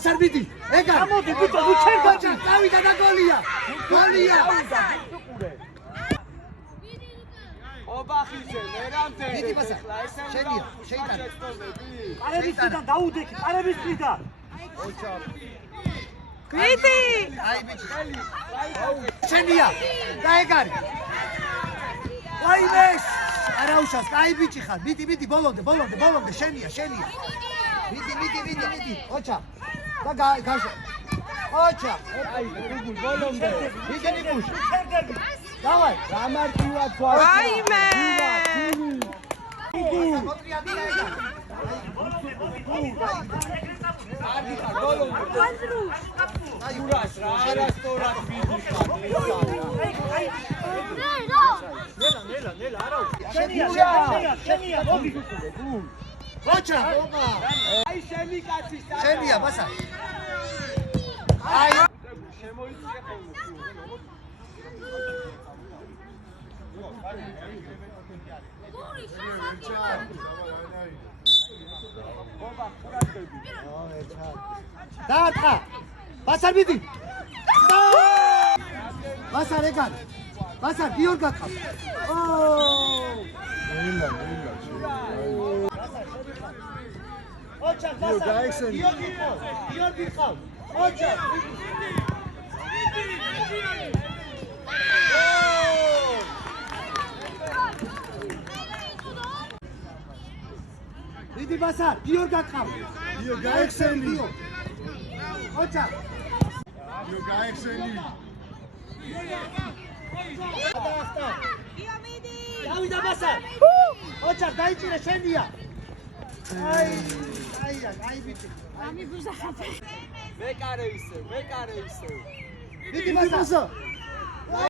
ბასარ მიდი. ეგა. გამოდი ბიჭო, ვიჩერდა. გავიდა და გოლია. გოლია. ობახიძე, მერამდე. მიდი ბასარ. შენია, შეიტანე. ყარების წიდან დაუდექი, ყარების წიდან. გვიდი. აი ბიჭი. შენია. და ეგ არის. ვაიმეს. არა უშავს, აი ბიჭი ხარ. მიდი, ბოლომდე, შენია. მიდი. ოჩა. და გაშო. ოჩა. აი, ბოლომდე. მიდი ნიკუშ. დავაი. გამარტივა თქვა. ვაიმე. კარგი ხარ, ბოლომდე. ურას რა, არასწორად ვიდიხარ. ნელა, არა. შენია, მოდი. ოჩა. აი შენი კაცის და შენია ბასა. აი შემოიწია ხოლმე. დაარტყა. ბასარ მიდი. ბასარ ეგარ. ბასარ გიორ გაკავ. ოჩა, ბასარ. გიორგი ხავ. ოჩა. მიდი ბასარ, გიორ გაკავ. გიორ გაიხსენი. ოჩა. გიორ გაიხსენი. დავიდა ბასარ. ოჩა, დაიჭირე შენია. აი ბიჭი. ამიბუზახაფე. მეკარე ისევ. მიდი ბასარ.